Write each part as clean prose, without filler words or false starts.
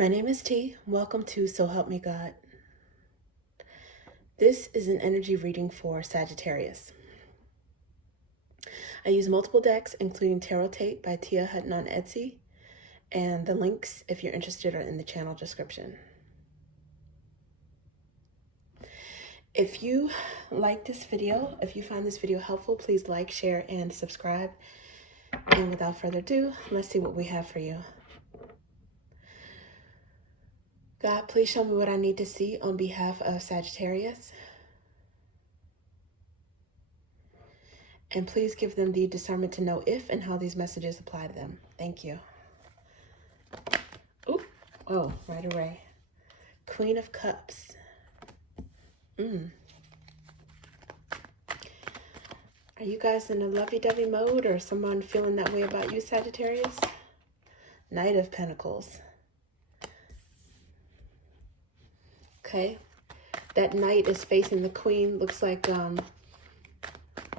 My name is T. Welcome to So Help Me God. This is an energy reading for Sagittarius. I use multiple decks, including Tarot Tape by Tia Hutton on Etsy, and the links, if you're interested, are in the channel description. If you like this video, if you find this video helpful, please like, share, and subscribe. And without further ado, let's see what we have for you. God, please show me what I need to see on behalf of Sagittarius. And please give them the discernment to know if and how these messages apply to them. Thank you. Ooh, oh, right away. Queen of Cups. Are you guys in a lovey-dovey mode, or someone feeling that way about you, Sagittarius? Knight of Pentacles. Okay. That knight is facing the queen. Looks like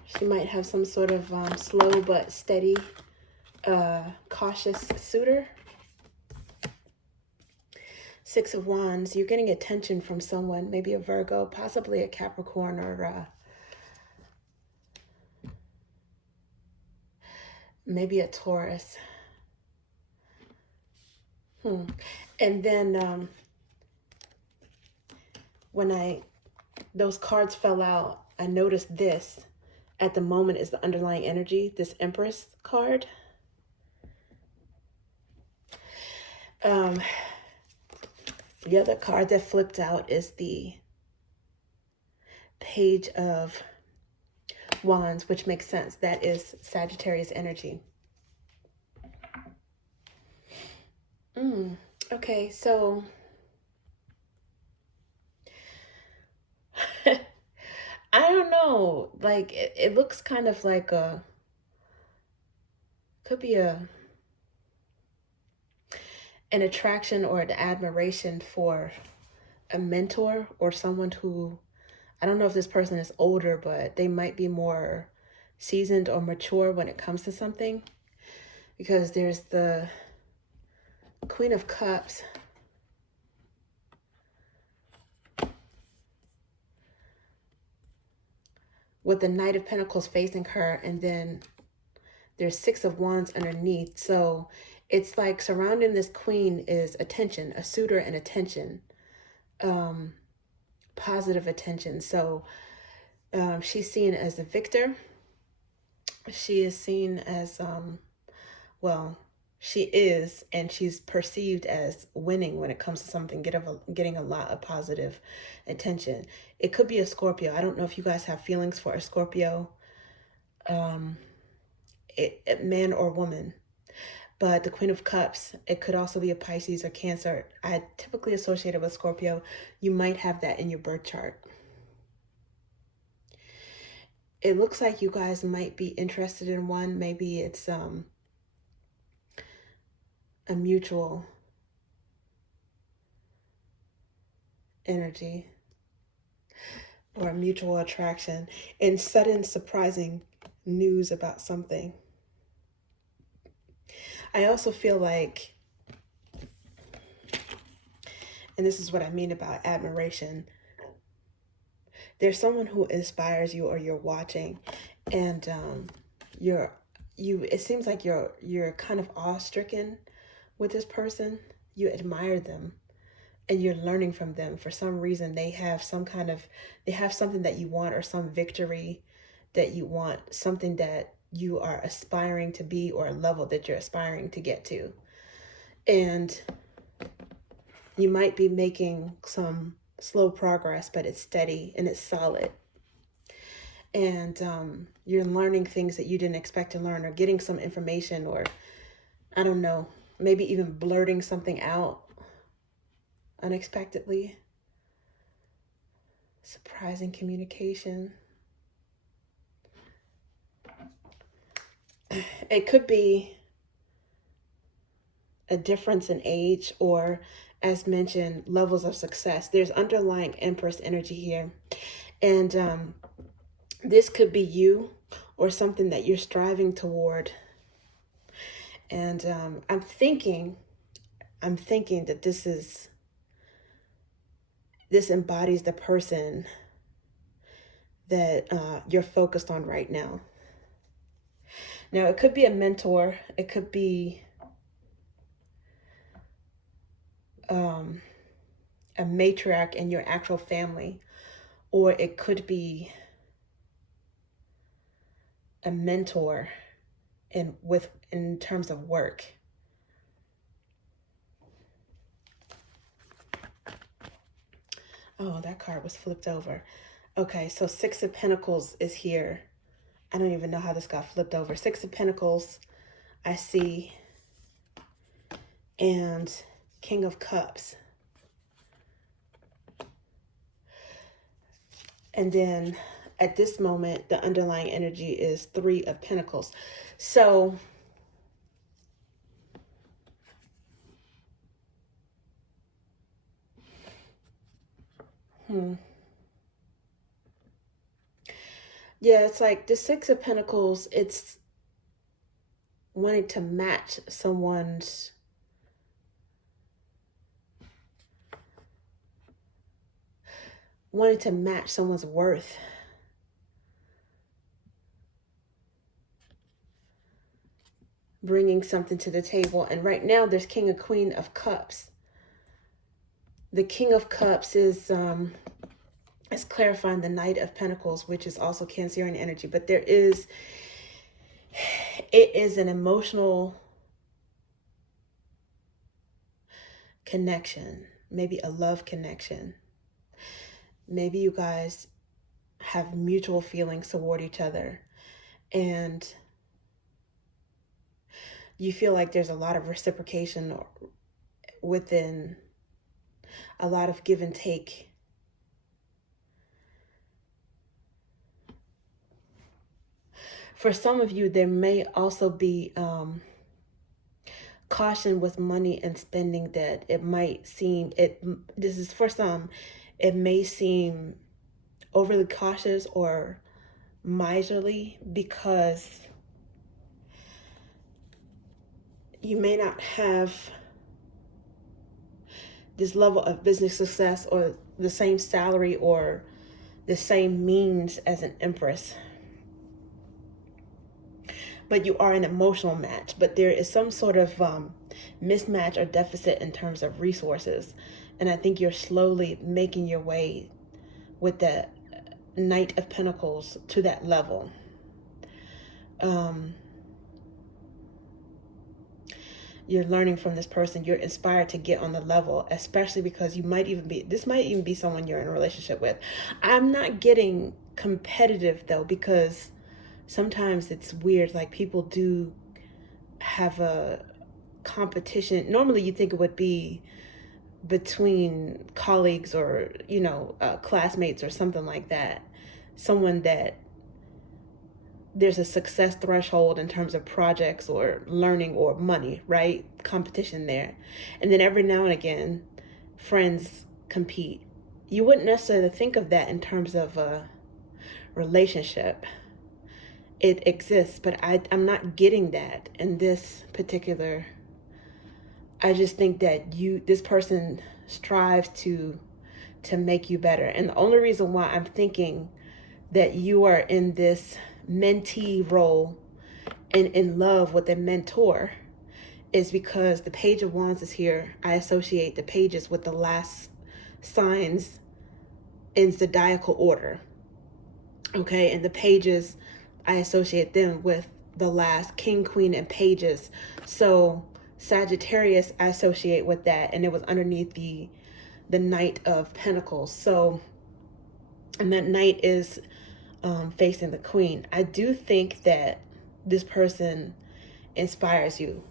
she might have some sort of slow but steady, cautious suitor. Six of Wands. You're getting attention from someone, maybe a Virgo, possibly a Capricorn, or maybe a Taurus. And then when those cards fell out, I noticed this at the moment is the underlying energy, this Empress card. The other card that flipped out is the Page of Wands, which makes sense. That is Sagittarius energy. Okay, so I don't know. Like it looks kind of like could be an attraction or an admiration for a mentor or someone who, I don't know if this person is older, but they might be more seasoned or mature when it comes to something, because there's the Queen of Cups with the Knight of Pentacles facing her, and then there's Six of Wands underneath. So it's like surrounding this queen is attention, a suitor and attention, positive attention. So she's seen as a victor. She is seen as, well, she is, and she's perceived as winning when it comes to something, getting a lot of positive attention. It could be a Scorpio. I don't know if you guys have feelings for a Scorpio, man or woman. But the Queen of Cups, it could also be a Pisces or Cancer. I typically associate it with Scorpio. You might have that in your birth chart. It looks like you guys might be interested in one. Maybe it's a mutual energy or a mutual attraction, and sudden surprising news about something. I also feel like, and this is what I mean about admiration, there's someone who inspires you or you're watching, and it seems like you're kind of awe-stricken with this person. You admire them and you're learning from them. For some reason, they have something that you want, or some victory that you want, something that you are aspiring to be, or a level that you're aspiring to get to. And you might be making some slow progress, but it's steady and it's solid. And you're learning things that you didn't expect to learn, or getting some information, or I don't know, maybe even blurting something out unexpectedly. Surprising communication. It could be a difference in age, or, as mentioned, levels of success. There's underlying Empress energy here. And this could be you, or something that you're striving toward. And I'm thinking I'm thinking that this embodies the person that you're focused on right now. Now, it could be a mentor. It could be a matriarch in your actual family, or it could be a mentor in terms of work. Oh, that card was flipped over. Okay, so Six of Pentacles is here. I don't even know how this got flipped over. Six of Pentacles, I see, and King of Cups. And then at this moment, the underlying energy is Three of Pentacles. So yeah, it's like the Six of Pentacles, it's wanting to match someone's worth. Bringing something to the table. And right now there's King and Queen of Cups. The King of Cups is clarifying the Knight of Pentacles, which is also Cancerian energy. But it is an emotional connection, maybe a love connection. Maybe you guys have mutual feelings toward each other, and you feel like there's a lot of reciprocation within, a lot of give and take. For some of you, there may also be caution with money and spending, that it might seem, this is for some, it may seem overly cautious or miserly, because you may not have this level of business success or the same salary or the same means as an Empress. But you are an emotional match. But there is some sort of mismatch or deficit in terms of resources. And I think you're slowly making your way with the Knight of Pentacles to that level. You're learning from this person. You're inspired to get on the level, especially because this might even be someone you're in a relationship with. I'm not getting competitive though, because sometimes it's weird. Like, people do have a competition. Normally you think it would be between colleagues or, classmates or something like that. Someone that there's a success threshold in terms of projects or learning or money, right? Competition there. And then every now and again, friends compete. You wouldn't necessarily think of that in terms of a relationship. It exists, but I'm not getting that in this particular. I just think that this person strives to make you better. And the only reason why I'm thinking that you are in this mentee role and in love with a mentor is because the Page of Wands is here. I associate the pages with the last signs in zodiacal order. Okay, and the pages, I associate them with the last King, Queen, and Pages. So Sagittarius, I associate with that, and it was underneath the Knight of Pentacles. So, and that Knight is facing the Queen. I do think that this person inspires you.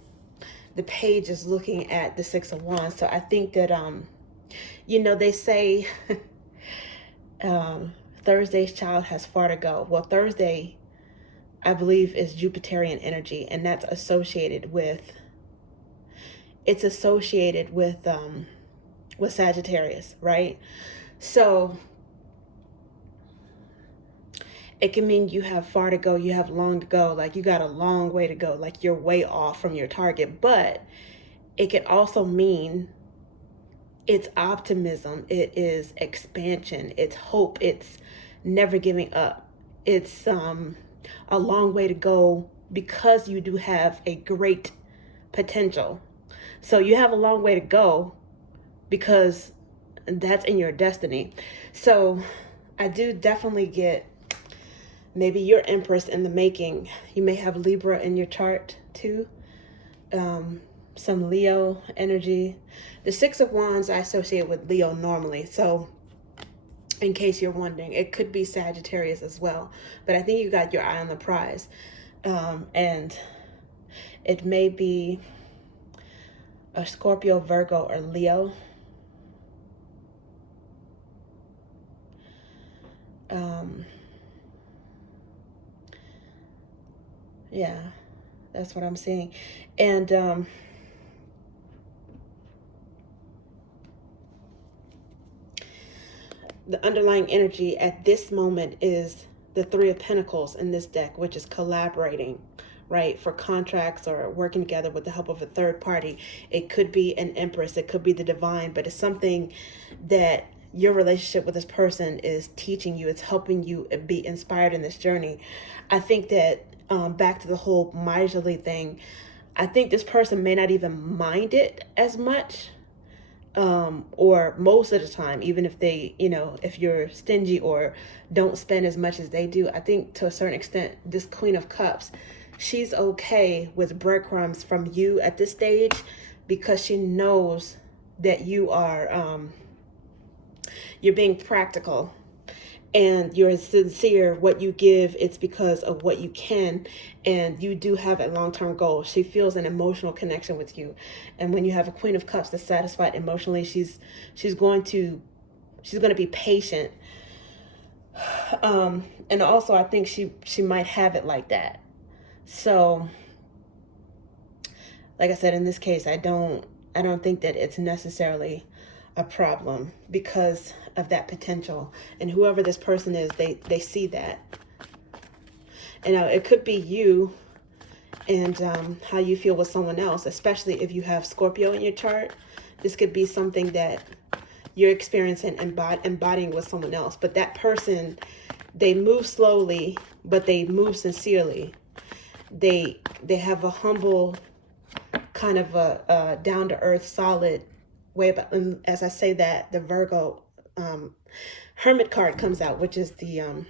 The Page is looking at the Six of Wands. So I think that, they say Thursday's child has far to go. Well, Thursday, I believe, is Jupiterian energy, and that's associated with, with Sagittarius, right? So it can mean you have far to go, you have long to go, like you got a long way to go, like you're way off from your target. But it could also mean it's optimism, it is expansion, it's hope, it's never giving up. It's a long way to go because you do have a great potential. So you have a long way to go because that's in your destiny. So I do definitely get maybe your Empress in the making. You may have Libra in your chart too. Some Leo energy. The Six of Wands I associate with Leo normally. So in case you're wondering, it could be Sagittarius as well. But I think you got your eye on the prize. And it may be a Scorpio, Virgo, or Leo. Yeah, that's what I'm seeing. And the underlying energy at this moment is the Three of Pentacles in this deck, which is collaborating, right? For contracts or working together with the help of a third party. It could be an Empress, it could be the divine, but it's something that your relationship with this person is teaching you. It's helping you be inspired in this journey. I think that back to the whole miserly thing, I think this person may not even mind it as much, or most of the time, even if they, if you're stingy or don't spend as much as they do. I think to a certain extent, this Queen of Cups, she's okay with breadcrumbs from you at this stage because she knows that you are, you're being practical and you're sincere. What you give, it's because of what you can, and you do have a long-term goal. She feels an emotional connection with you, and when you have a Queen of Cups that's satisfied emotionally, she's going to be patient. And also I think she might have it like that. So like I said, in this case, I don't think that it's necessarily a problem because of that potential. And whoever this person is, they see that. And it could be you and how you feel with someone else, especially if you have Scorpio in your chart. This could be something that you're experiencing and embodying with someone else. But that person, they move slowly, but they move sincerely. They have a humble, kind of a down-to-earth, solid way about. And as I say that, the Virgo Hermit card comes out, which is the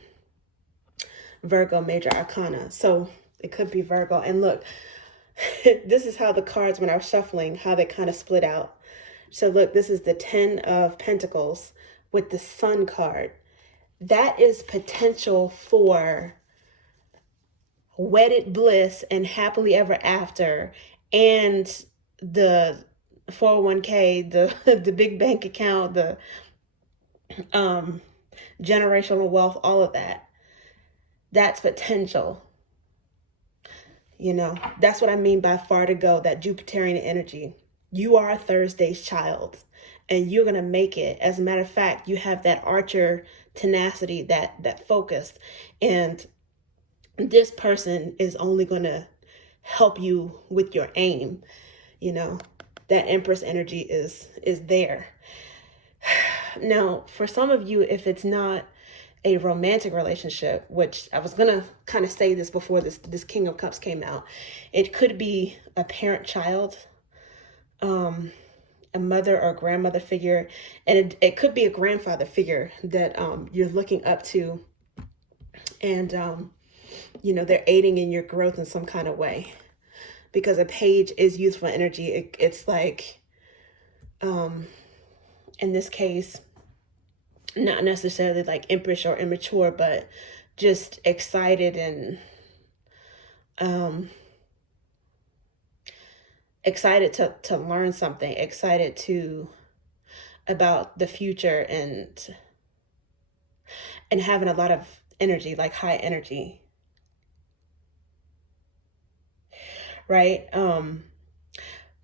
Virgo major arcana. So it could be Virgo. And look, this is how the cards, when I was shuffling, how they kind of split out. So look, this is the 10 of Pentacles with the Sun card. That is potential for wedded bliss and happily ever after, and the 401k, the big bank account, the generational wealth, all of that. That's potential. That's what I mean by far to go, that Jupiterian energy. You are Thursday's child, and you're going to make it. As a matter of fact, you have that Archer tenacity, that focus, and this person is only going to help you with your aim. That Empress energy is there. Now, for some of you, if it's not a romantic relationship, which I was going to kind of say this before this King of Cups came out, it could be a parent-child, a mother or grandmother figure, and it could be a grandfather figure that you're looking up to, and they're aiding in your growth in some kind of way, because a page is youthful energy. It's like, in this case, not necessarily like impish or immature, but just excited and excited to learn something, excited about the future, and having a lot of energy, like high energy, right?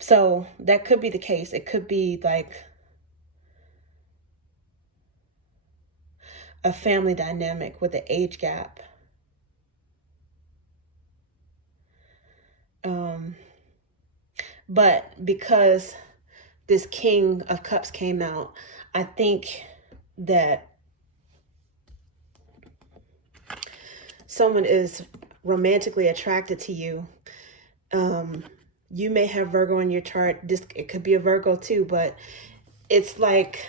So that could be the case. It could be like a family dynamic with an age gap. But because this King of Cups came out, I think that someone is romantically attracted to you. You may have Virgo in your chart. It could be a Virgo too, but it's like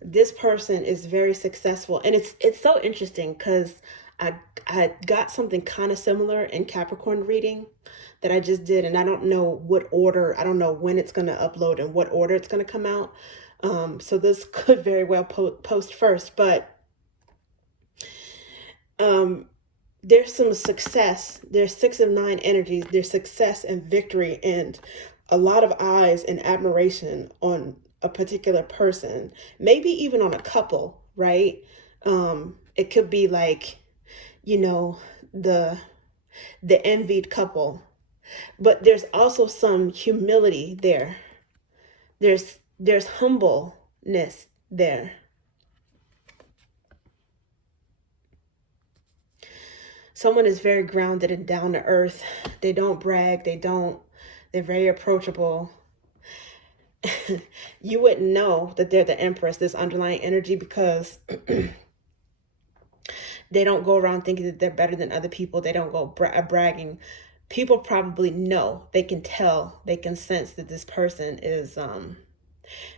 this person is very successful. And it's so interesting because I got something kind of similar in Capricorn reading that I just did, and I don't know what order, I don't know when it's going to upload and what order it's going to come out. So this could very well post first, but there's some success. There's 6 of 9 energies. There's success and victory and a lot of eyes and admiration on a particular person, maybe even on a couple, right? It could be like, you know, the envied couple, but there's also some humility there. There's humbleness there. Someone is very grounded and down to earth. They don't brag. They're very approachable. You wouldn't know that they're the Empress, this underlying energy, because they don't go around thinking that they're better than other people. They don't go bragging. People probably know, they can tell, they can sense that this person is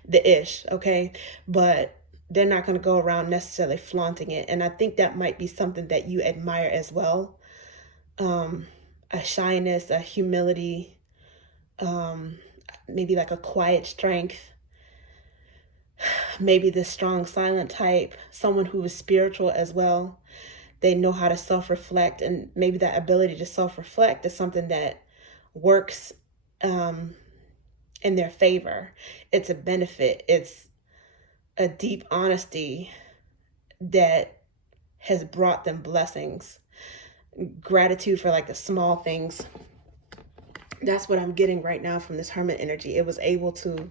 the ish, okay? But they're not going to go around necessarily flaunting it. And I think that might be something that you admire as well. A shyness, a humility, maybe like a quiet strength, maybe the strong silent type, someone who is spiritual as well. They know how to self-reflect, and maybe that ability to self-reflect is something that works in their favor. It's a benefit. It's a deep honesty that has brought them blessings. Gratitude for like the small things. That's what I'm getting right now from this Hermit energy. It was able to,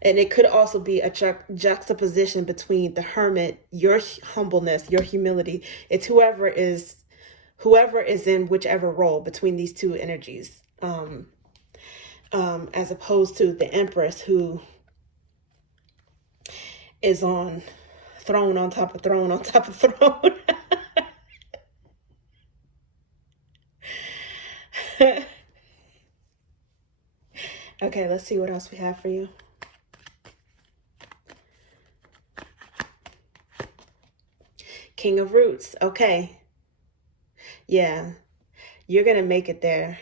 and it could also be a juxtaposition between the Hermit, your humbleness, your humility. It's whoever is in whichever role between these two energies. As opposed to the Empress, who is on throne on top of throne on top of throne. Okay, let's see what else we have for you. King of Roots. Okay. Yeah. You're going to make it there.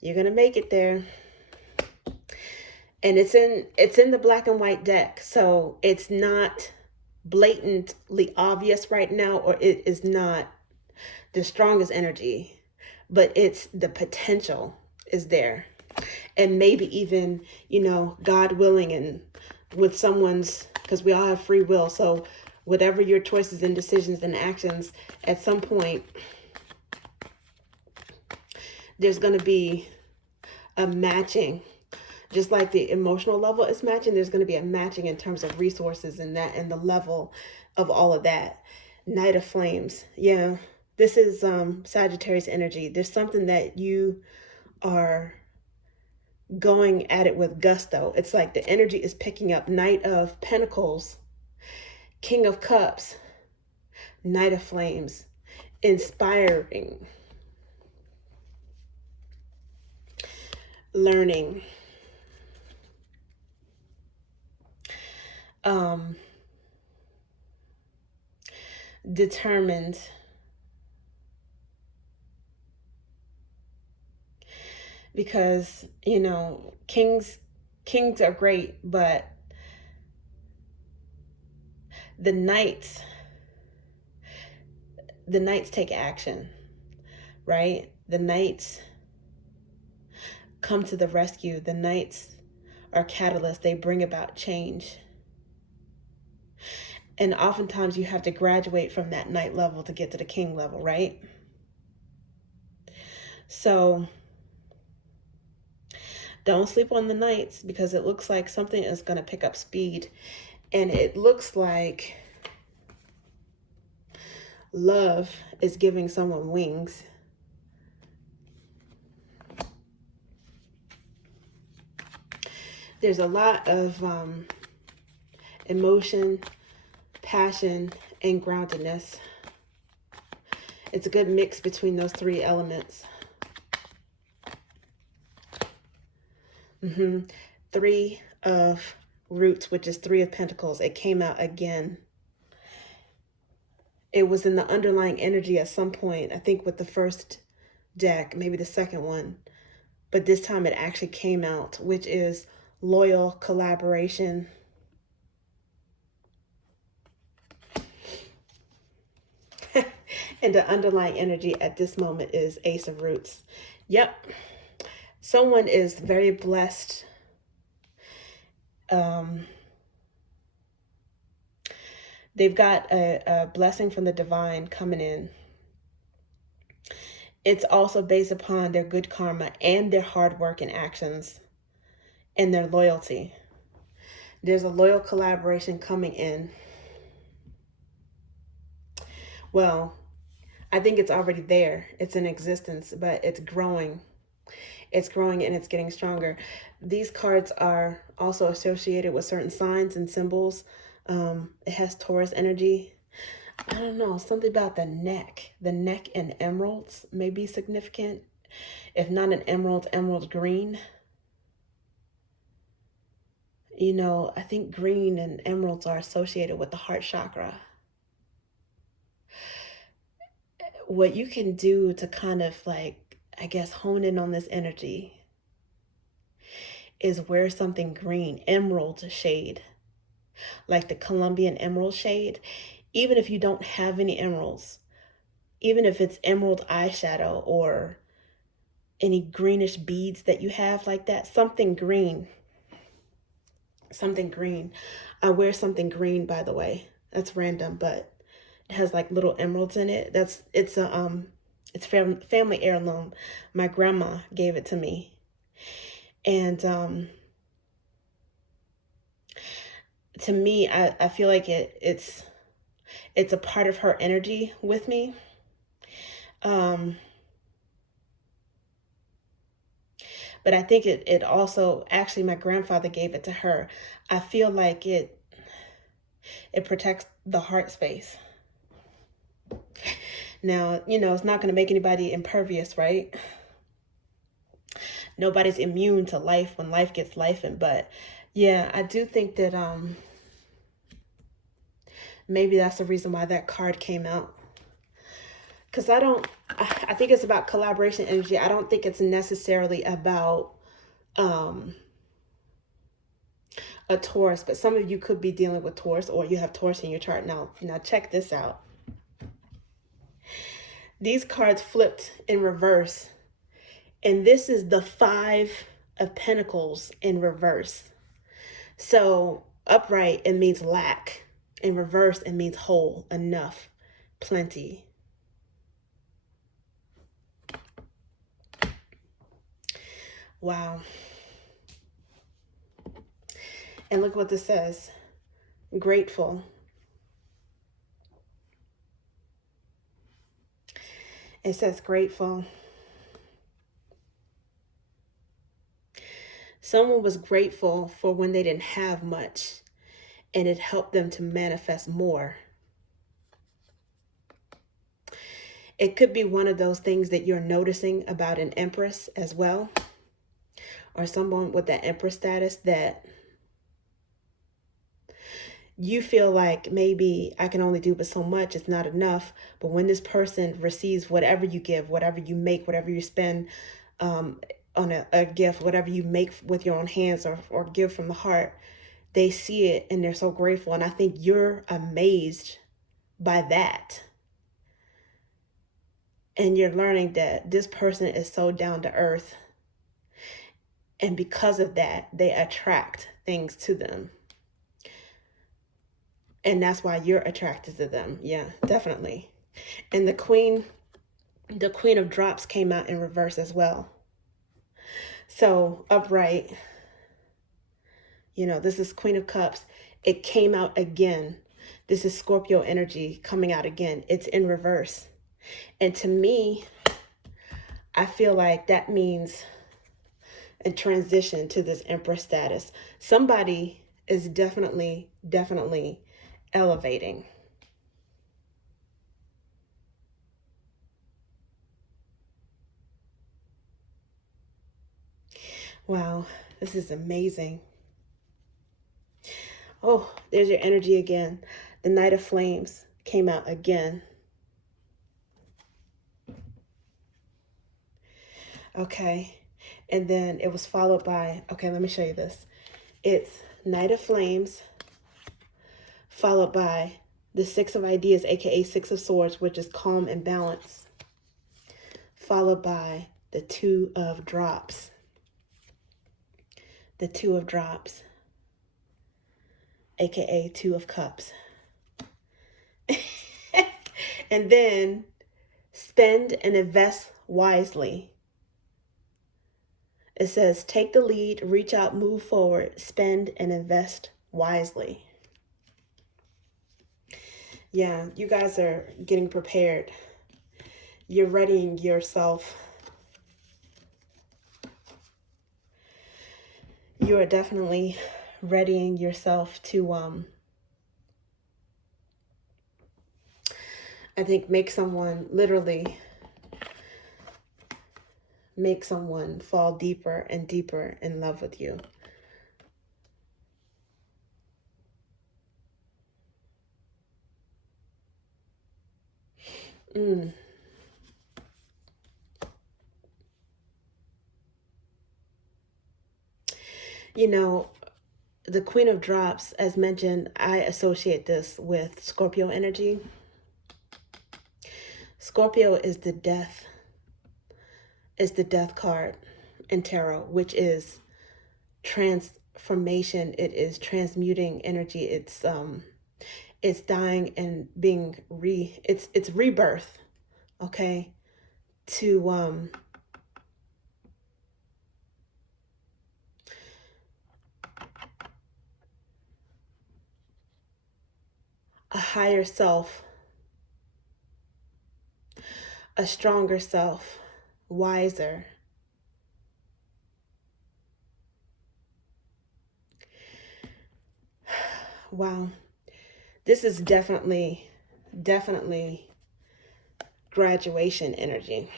You're going to make it there. And it's in the black and white deck. So it's not blatantly obvious right now, or it is not the strongest energy, but it's the potential is there. And maybe even, you know, God willing, and with someone's, because we all have free will. So whatever your choices and decisions and actions, at some point, there's going to be a matching. Just like the emotional level is matching, there's going to be a matching in terms of resources and that, and the level of all of that. Knight of Flames. Yeah, this is Sagittarius energy. There's something that you are going at it with gusto. It's like the energy is picking up. Knight of Pentacles, King of Cups, Knight of Flames. Inspiring. Learning. Determined. Because, you know, kings are great, but the knights take action, right? The knights come to the rescue. The knights are catalysts. They bring about change. And oftentimes you have to graduate from that knight level to get to the king level, right? So don't sleep on the knights, because it looks like something is going to pick up speed. And it looks like love is giving someone wings. There's a lot of emotion, passion, and groundedness. It's a good mix between those three elements. Three of Roots, which is Three of Pentacles. It came out again. It was in the underlying energy at some point, I think with the first deck, maybe the second one. But this time it actually came out, which is loyal collaboration. And the underlying energy at this moment is Ace of Roots. Yep. Someone is very blessed. They've got a blessing from the divine coming in. It's also based upon their good karma and their hard work and actions and their loyalty. There's a loyal collaboration coming in. Well, I think it's already there. It's in existence, but it's growing. It's growing and it's getting stronger. These cards are also associated with certain signs and symbols. It has Taurus energy. I don't know, something about the neck. The neck and emeralds may be significant. If not an emerald, emerald green. You know, I think green and emeralds are associated with the heart chakra. What you can do to kind of like, I guess, hone in on this energy is wear something green, emerald shade, like the Colombian emerald shade. Even if you don't have any emeralds, even if it's emerald eyeshadow or any greenish beads that you have like that, something green. Something green. I wear something green, by the way. That's random, but it has like little emeralds in it. It's family heirloom. My grandma gave it to me. And to me, I feel like it's a part of her energy with me. But I think it also, actually my grandfather gave it to her. I feel like it protects the heart space. Now, you know, it's not going to make anybody impervious, right? Nobody's immune to life when life gets lifing. But yeah, I do think that maybe that's the reason why that card came out. Because I think it's about collaboration energy. I don't think it's necessarily about a Taurus, but some of you could be dealing with Taurus, or you have Taurus in your chart. Now check this out. These cards flipped in reverse, and this is the Five of Pentacles in reverse. So upright, it means lack. In reverse, it means whole, enough, plenty. Wow. And look what this says. Grateful. It says grateful. Someone was grateful for when they didn't have much, and it helped them to manifest more. It could be one of those things that you're noticing about an Empress as well, or someone with that Empress status, that you feel like maybe I can only do but so much, it's not enough. But when this person receives whatever you give, whatever you make, whatever you spend on a gift, whatever you make with your own hands or give from the heart, they see it and they're so grateful. And I think you're amazed by that. And you're learning that this person is so down to earth. And because of that, they attract things to them. And that's why you're attracted to them. Yeah, definitely. And the Queen of Drops came out in reverse as well. So upright, you know, this is Queen of Cups. It came out again. This is Scorpio energy coming out again. It's in reverse. And to me, I feel like that means and transition to this Empress status. Somebody is definitely elevating. Wow, this is amazing. Oh, there's your energy again. The Knight of Flames came out again. Okay, and then it was followed by, okay, let me show you this. It's Knight of Flames, followed by the Six of Ideas, aka Six of Swords, which is calm and balance, followed by the Two of Drops. The Two of Drops, aka Two of Cups. And then spend and invest wisely. It says, take the lead, reach out, move forward, spend and invest wisely. Yeah, you guys are getting prepared. You're readying yourself. You are definitely readying yourself to, I think, make someone fall deeper and deeper in love with you. You know, the Queen of Drops, as mentioned, I associate this with Scorpio energy. Scorpio is the death card in tarot, which is transformation. It is transmuting energy. It's dying and being it's rebirth, okay, to a higher self, a stronger self, wiser. Wow. This is definitely graduation energy.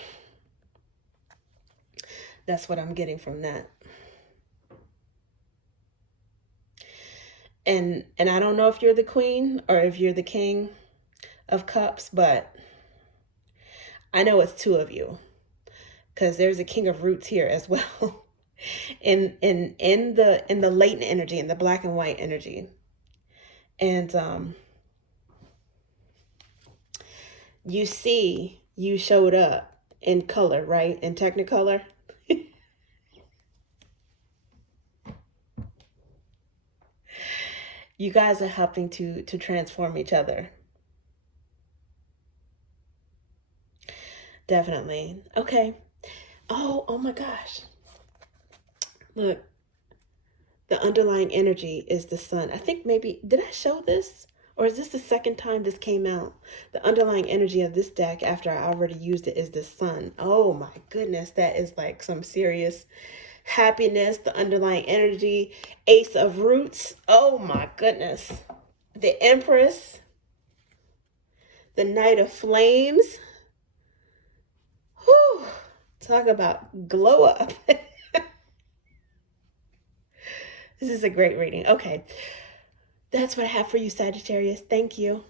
That's what I'm getting from that. And I don't know if you're the queen or if you're the king of cups, but I know it's two of you, because there's a king of roots here as well. in the latent energy, in the black and white energy. And you see, you showed up in color, right? In Technicolor. You guys are helping to transform each other. Definitely. Okay. Oh my gosh. Look, the underlying energy is the sun. I think maybe, did I show this? Or is this the second time this came out? The underlying energy of this deck, after I already used it, is the sun. Oh my goodness, that is like some serious happiness. The underlying energy, Ace of Roots. Oh my goodness. The Empress. The Knight of Flames. Whew. Talk about glow up. This is a great reading. Okay. That's what I have for you, Sagittarius. Thank you.